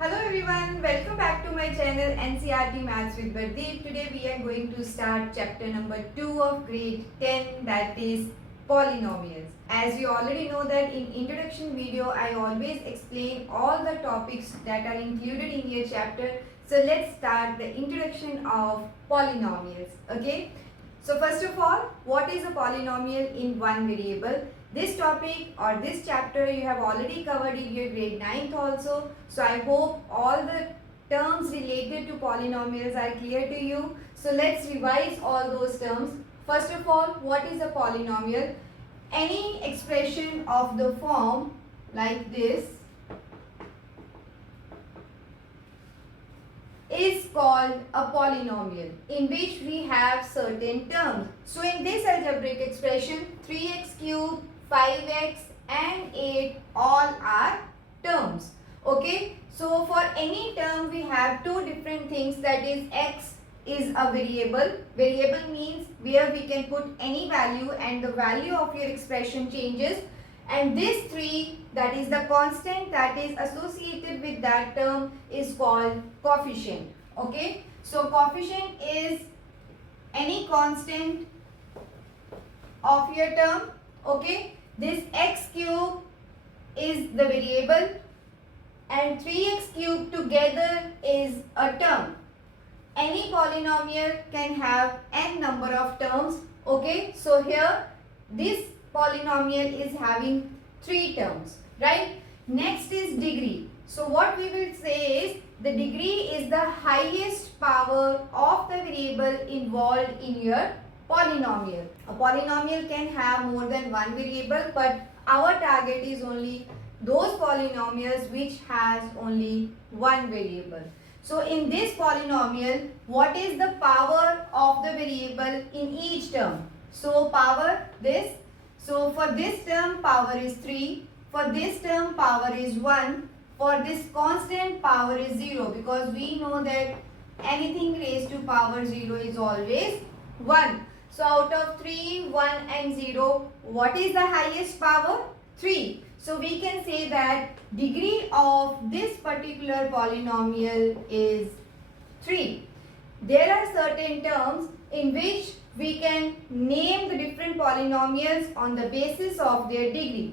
Hello everyone, welcome back to my channel Ncert Maths with Bardeep. Today we are going to start chapter number 2 of grade 10, that is polynomials. As you already know that in introduction video I always explain all the topics that are included in your chapter. So let's start the introduction of polynomials. Okay. So first of all, what is a polynomial in one variable? This topic or this chapter you have already covered in your grade 9th also. So I hope all the terms related to polynomials are clear to you. So let's revise all those terms. First of all, what is a polynomial? Any expression of the form like this is called a polynomial in which we have certain terms. So in this algebraic expression, 3x cubed, 5x and 8 all are terms. Okay. So for any term we have two different things, that is x is a variable. Variable means where we can put any value and the value of your expression changes. And this 3, that is the constant that is associated with that term, is called coefficient. Okay. So coefficient is any constant of your term. Okay. This x cube is the variable and 3x cube together is a term. Any polynomial can have n number of terms. Okay. So here this polynomial is having 3 terms, right? Next is degree. So what we will say is the degree is the highest power of the variable involved in your polynomial. A polynomial can have more than one variable, but our target is only those polynomials which has only one variable. So in this polynomial, what is the power of the variable in each term? So power this. So for this term power is 3, for this term power is 1, for this constant power is 0, because we know that anything raised to power 0 is always 1. So out of 3, 1 and 0, what is the highest power? 3. So we can say that degree of this particular polynomial is 3. There are certain terms in which we can name the different polynomials on the basis of their degree.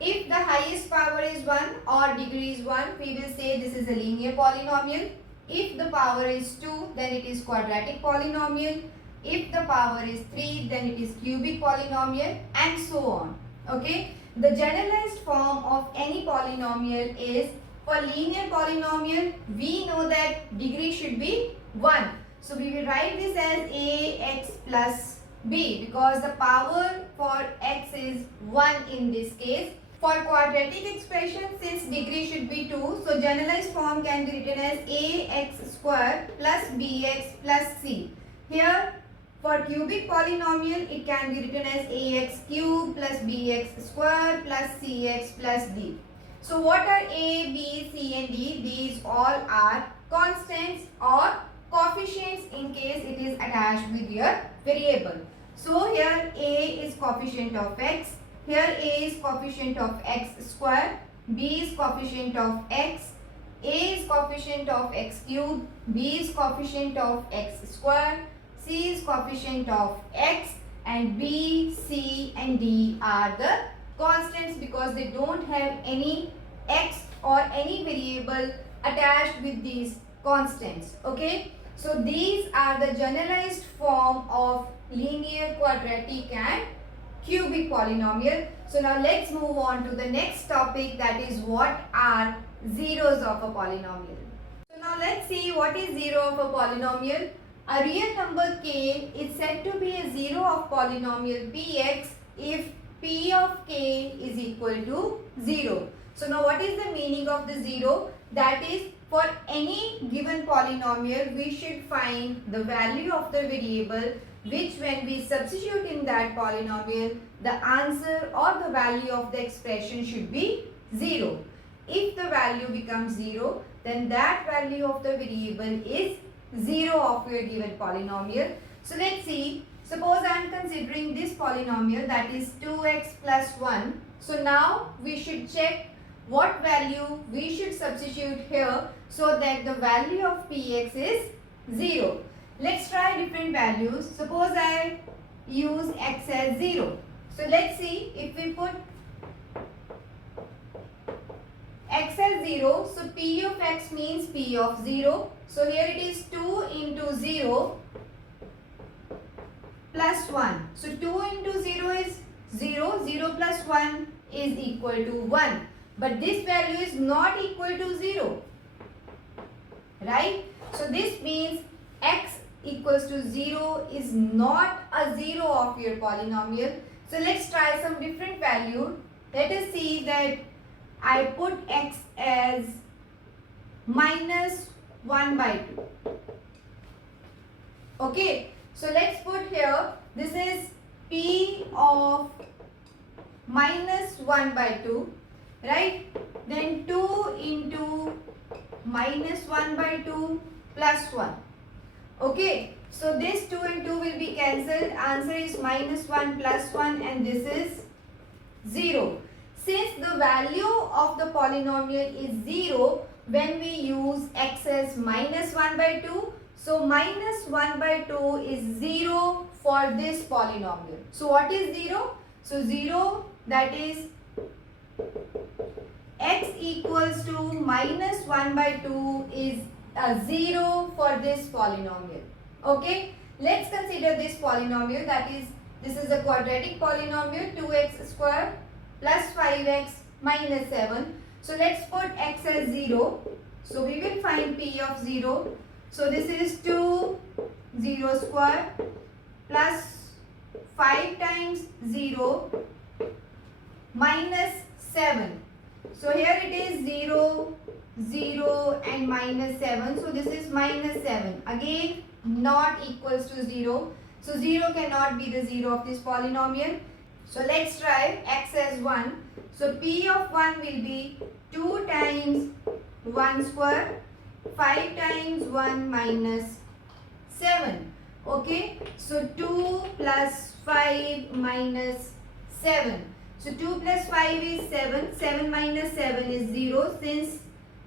If the highest power is 1 or degree is 1, we will say this is a linear polynomial. If the power is 2, then it is quadratic polynomial. If the power is 3, then it is cubic polynomial, and so on. Okay. The generalized form of any polynomial is, for linear polynomial, we know that degree should be 1. So we will write this as ax plus b, because the power for x is 1 in this case. For quadratic expression, since degree should be 2, so generalized form can be written as ax square plus bx plus c. Here for cubic polynomial, it can be written as ax cube plus bx square plus cx plus d. So what are a, b, c and d? These all are constants or coefficients in case it is attached with your variable. So here a is coefficient of x, here a is coefficient of x square, b is coefficient of x, a is coefficient of x cube, b is coefficient of x square, c is coefficient of x, and b, c and d are the constants because they don't have any x or any variable attached with these constants. Okay. So these are the generalized form of linear, quadratic and cubic polynomial. So now let's move on to the next topic, that is what are zeros of a polynomial. So now let's see what is zero of a polynomial. A real number k is said to be a zero of polynomial px if p of k is equal to 0. So now what is the meaning of the zero? That is, for any given polynomial, we should find the value of the variable, which when we substitute in that polynomial, the answer or the value of the expression should be 0. If the value becomes 0, then that value of the variable is 0 of your given polynomial. So let's see, suppose I am considering this polynomial, that is 2x plus 1. So now we should check what value we should substitute here so that the value of px is 0. Let's try different values. Suppose I use x as 0. So let's see if we put x as 0. So p of x means p of 0. So here it is 2 into 0 plus 1. So 2 into 0 is 0. 0 plus 1 is equal to 1. But this value is not equal to 0. Right? So this means x equals to 0 is not a 0 of your polynomial. So let's try some different value. Let us see that I put x as minus 1 by 2. Okay. So let's put here, this is p of minus 1 by 2. Right? Then 2 into minus 1 by 2 plus 1. Okay. So this 2 and 2 will be cancelled. Answer is minus 1 plus 1 and this is 0. Since the value of the polynomial is 0 when we use x as minus 1 by 2. So minus 1 by 2 is 0 for this polynomial. So what is 0? So 0, that is x equals to minus 1 by 2 is a 0 for this polynomial. Okay. Let's consider this polynomial, that is, this is a quadratic polynomial, 2x square plus 5x minus 7. So let's put x as 0. So we will find p of 0. So this is 2 0 square plus 5 times 0 minus 7. So here it is 0, 0 and minus 7. So this is minus 7. Again not equals to 0. So 0 cannot be the 0 of this polynomial. So let's try x as 1. So p of 1 will be 2 times 1 square, 5 times 1 minus 7. Okay. So 2 plus 5 minus 7. So 2 plus 5 is 7. 7 minus 7 is 0. Since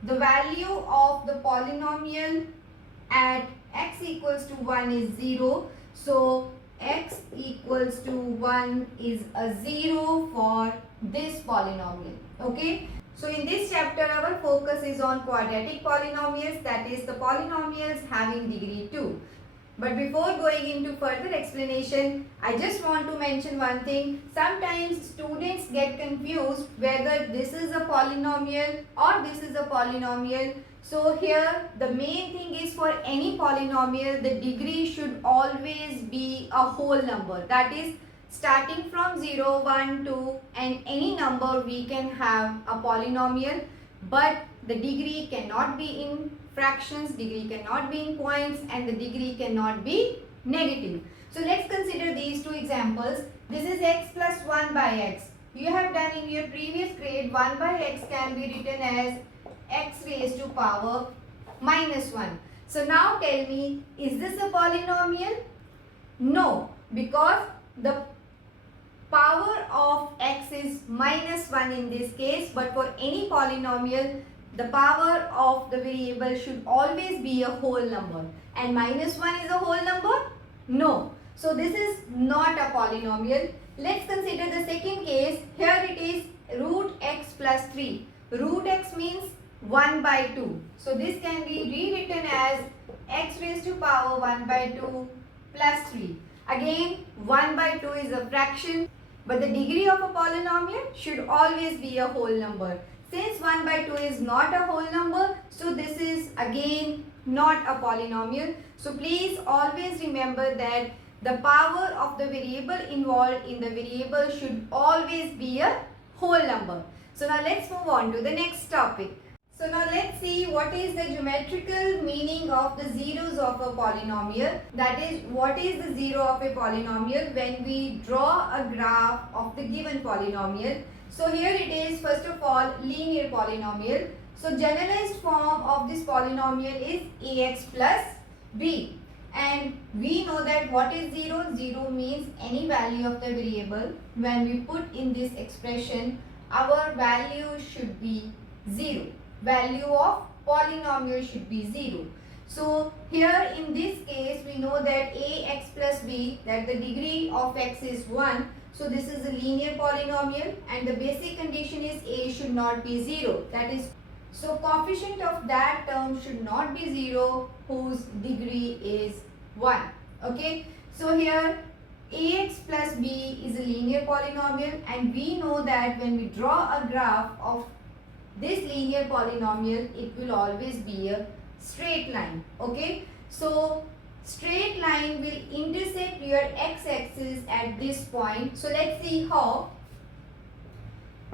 the value of the polynomial at x equals to 1 is 0. So x equals to 1 is a 0 for this polynomial. Okay. So in this chapter our focus is on quadratic polynomials, that is the polynomials having degree 2. But before going into further explanation, I just want to mention one thing. Sometimes students get confused whether this is a polynomial or this is a polynomial. So here the main thing is, for any polynomial the degree should always be a whole number. That is, starting from 0, 1, 2 and any number we can have a polynomial, but the degree cannot be in fractions, degree cannot be in points and the degree cannot be negative. So let's consider these two examples. This is x plus 1 by x. You have done in your previous grade 1 by x can be written as x raised to power minus 1. So now tell me, is this a polynomial? No, because the power of x is minus 1 in this case, but for any polynomial the power of the variable should always be a whole number. And minus 1 is a whole number? No. So this is not a polynomial. Let's consider the second case. Here it is root x plus 3. Root x means 1 by 2. So this can be rewritten as x raised to power 1 by 2 plus 3. Again 1 by 2 is a fraction, but the degree of a polynomial should always be a whole number. Since 1 by 2 is not a whole number, so this is again not a polynomial. So please always remember that the power of the variable involved in the variable should always be a whole number. So now let's move on to the next topic. So now let's see what is the geometrical meaning of the zeros of a polynomial. That is, what is the zero of a polynomial when we draw a graph of the given polynomial. So here it is, first of all, linear polynomial. So generalized form of this polynomial is ax plus b. And we know that what is 0? 0 means any value of the variable. When we put in this expression our value should be 0. Value of polynomial should be 0. So here in this case we know that ax plus b, that the degree of x is 1. So this is a linear polynomial and the basic condition is a should not be 0. That is, so coefficient of that term should not be 0 whose degree is 1. Okay. So here ax plus b is a linear polynomial and we know that when we draw a graph of this linear polynomial, it will always be a straight line. Okay. So straight line will intersect your x-axis at this point. So let's see how.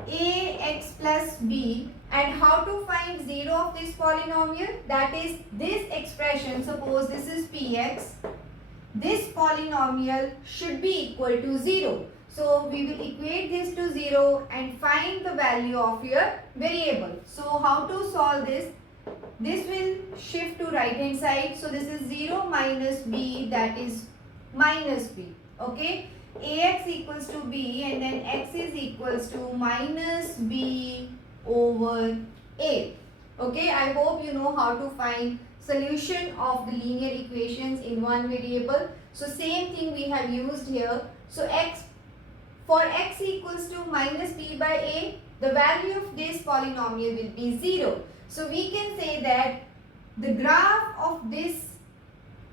Ax plus b, and how to find 0 of this polynomial, that is this expression. Suppose this is px, this polynomial should be equal to 0. So we will equate this to 0 and find the value of your variable. So how to solve this? This will shift to right hand side. So this is 0 minus b, that is minus b. Okay. Ax equals to b and then x is equals to minus b over a. Okay. I hope you know how to find solution of the linear equations in one variable. So same thing we have used here. So for x equals to minus b by a, the value of this polynomial will be 0. So we can say that the graph of this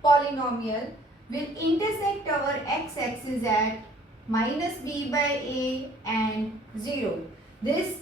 polynomial will intersect our x-axis at minus b by a and 0. This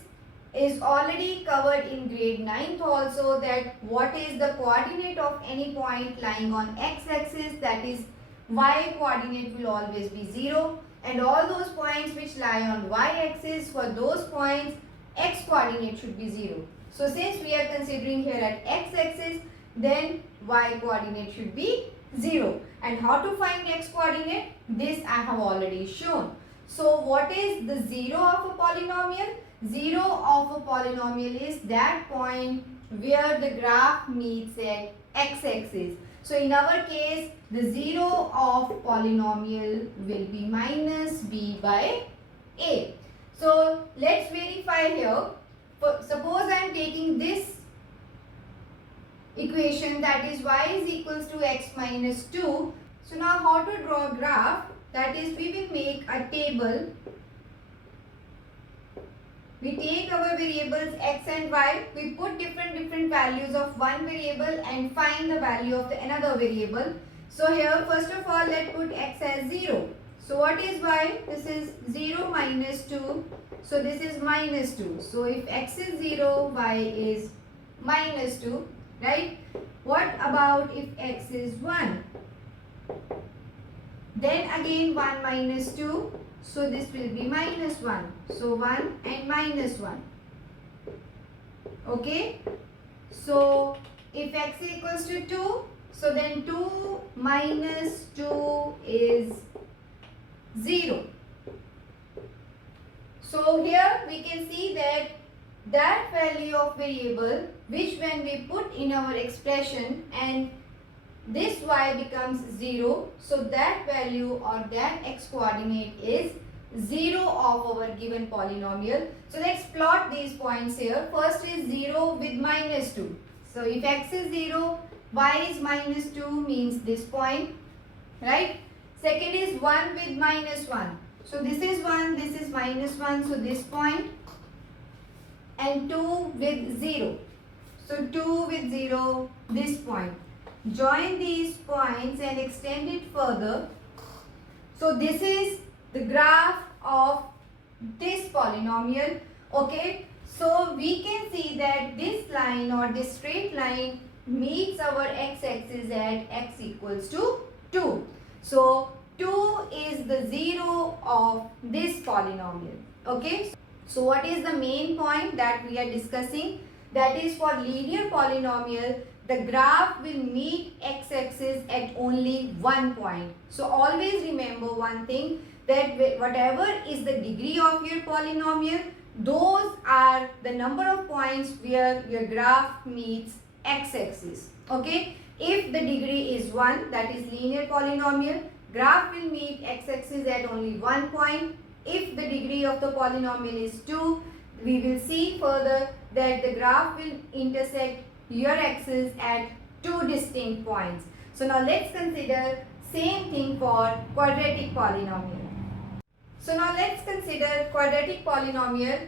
is already covered in grade 9th also, that what is the coordinate of any point lying on x-axis, that is y coordinate will always be 0, and all those points which lie on y-axis, for those points x coordinate should be 0. So since we are considering here at x-axis, then y coordinate should be 0. And how to find x coordinate? This I have already shown. So what is the 0 of a polynomial? 0 of a polynomial is that point where the graph meets at x-axis. So in our case, the 0 of polynomial will be minus b by a. So let's verify here. Suppose I am taking this equation, that is y is equals to x minus 2. So now how to draw a graph? That is, we will make a table. We take our variables x and y, we put different values of one variable and find the value of the another variable. So here first of all let's put x as 0. So what is y? This is 0 minus 2. So this is minus 2. So if x is 0, y is minus 2. Right? What about if x is 1? Then again 1 minus 2. So this will be minus 1. So 1 and minus 1. Okay. So if x equals to 2, so then 2 minus 2 is 0. So here we can see that value of variable which when we put in our expression and this y becomes 0, so that value or that x coordinate is 0 of our given polynomial. So let's plot these points here. First is 0 with minus 2. So if x is 0, y is minus 2 means this point, right? Second is 1 with minus 1. So this is 1, this is minus 1, so this point, and 2 with 0. So 2 with 0, this point. Join these points and extend it further. So this is the graph of this polynomial. Okay. So we can see that this line or this straight line meets our x-axis at x equals to 2. So 2 is the 0 of this polynomial. Okay. So what is the main point that we are discussing? That is, for linear polynomial, the graph will meet x-axis at only one point. So always remember one thing, that whatever is the degree of your polynomial, those are the number of points where your graph meets x-axis. Okay. If the degree is 1, that is linear polynomial, graph will meet x-axis at only one point. If the degree of the polynomial is 2, we will see further that the graph will intersect your axis at two distinct points. So now let's consider same thing for quadratic polynomial. So now let's consider quadratic polynomial.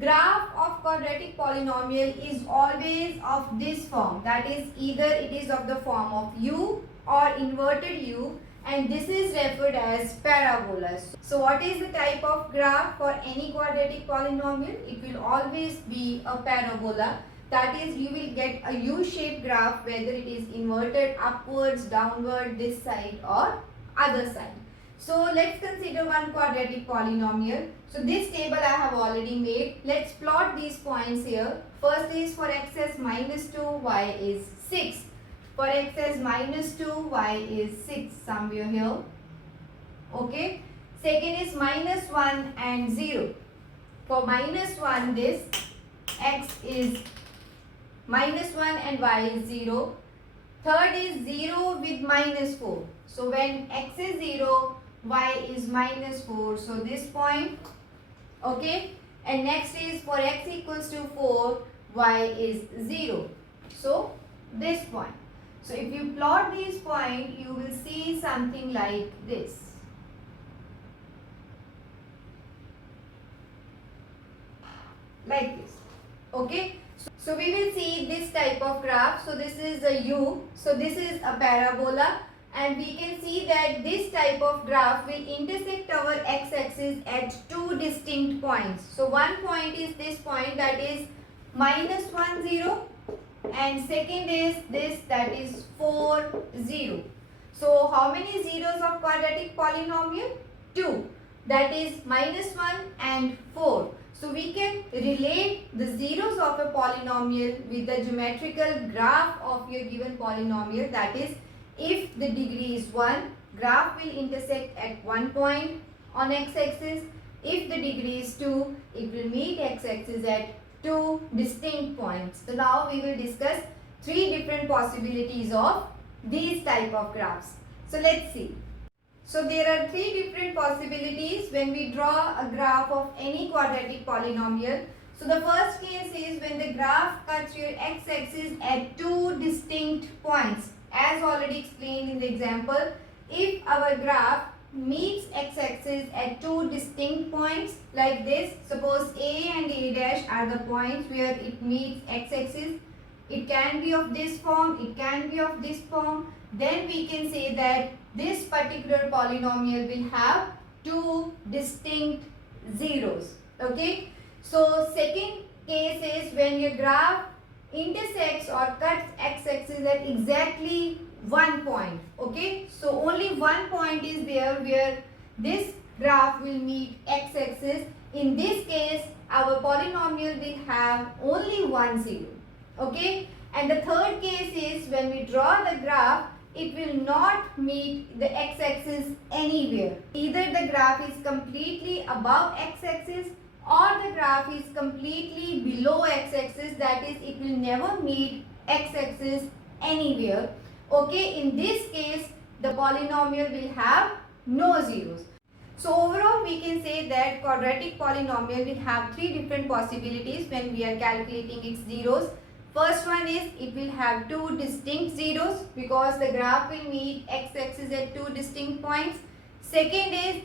Graph of quadratic polynomial is always of this form, that is either it is of the form of u or inverted u, and this is referred as parabolas. So what is the type of graph for any quadratic polynomial? It will always be a parabola. That is, you will get a u-shaped graph whether it is inverted upwards, downward, this side or other side. So let's consider one quadratic polynomial. So this table I have already made. Let's plot these points here. First is for x as minus 2, y is 6. For x as minus 2, y is 6 somewhere here. Okay. Second is minus 1 and 0. For minus 1, this x is minus 1 and y is 0. Third is 0 with minus 4. So when x is 0, y is minus 4. So this point. Okay. And next is for x equals to 4, y is 0. So this point. So if you plot these points, you will see something like this. Like this. Okay. So we will see this type of graph. So this is a u. So this is a parabola. And we can see that this type of graph will intersect our x-axis at two distinct points. So one point is this point, that is minus 1, 0. And second is this, that is 4, 0. So how many zeros of quadratic polynomial? 2. That is minus 1 and 4. So we can relate the zeros of a polynomial with the geometrical graph of your given polynomial. That is, if the degree is 1, graph will intersect at one point on x-axis. If the degree is 2, it will meet x-axis at two distinct points. So now we will discuss three different possibilities of these type of graphs. So let's see. So there are three different possibilities when we draw a graph of any quadratic polynomial. So the first case is when the graph cuts your x-axis at two distinct points. As already explained in the example, if our graph meets x-axis at two distinct points like this, suppose A and A dash are the points where it meets x-axis. It can be of this form, it can be of this form. Then we can say that this particular polynomial will have two distinct zeros. Okay. So second case is when your graph intersects or cuts x-axis at exactly one point. Okay. So only one point is there where this graph will meet x-axis. In this case, our polynomial will have only one zero. Okay. And the third case is when we draw the graph, it will not meet the x-axis anywhere. Either the graph is completely above x-axis or the graph is completely below x-axis, that is, it will never meet x-axis anywhere. Okay, in this case, the polynomial will have no zeros. So overall, we can say that quadratic polynomial will have three different possibilities when we are calculating its zeros. First one is it will have two distinct zeros because the graph will meet x-axis at two distinct points. Second is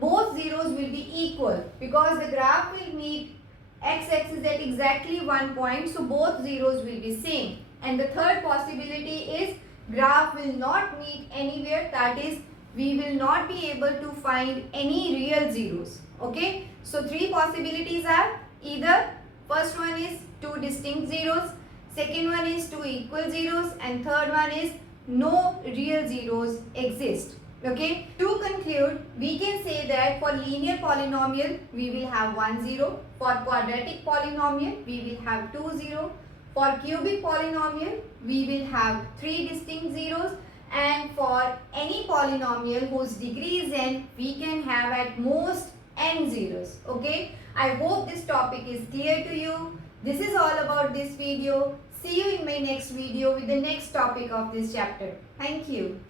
both zeros will be equal because the graph will meet x-axis at exactly one point, so both zeros will be same. And the third possibility is graph will not meet anywhere, that is, we will not be able to find any real zeros. Okay, so three possibilities are either first one is two distinct zeros, second one is two equal zeros, and third one is no real zeros exist. Okay, to conclude, we can say that for linear polynomial we will have 1 0, for quadratic polynomial we will have 2 0, for cubic polynomial we will have 3 distinct zeros, and for any polynomial whose degree is n, we can have at most n zeros. Okay, I hope this topic is clear to you. This is all about this video. See you in my next video with the next topic of this chapter. Thank you.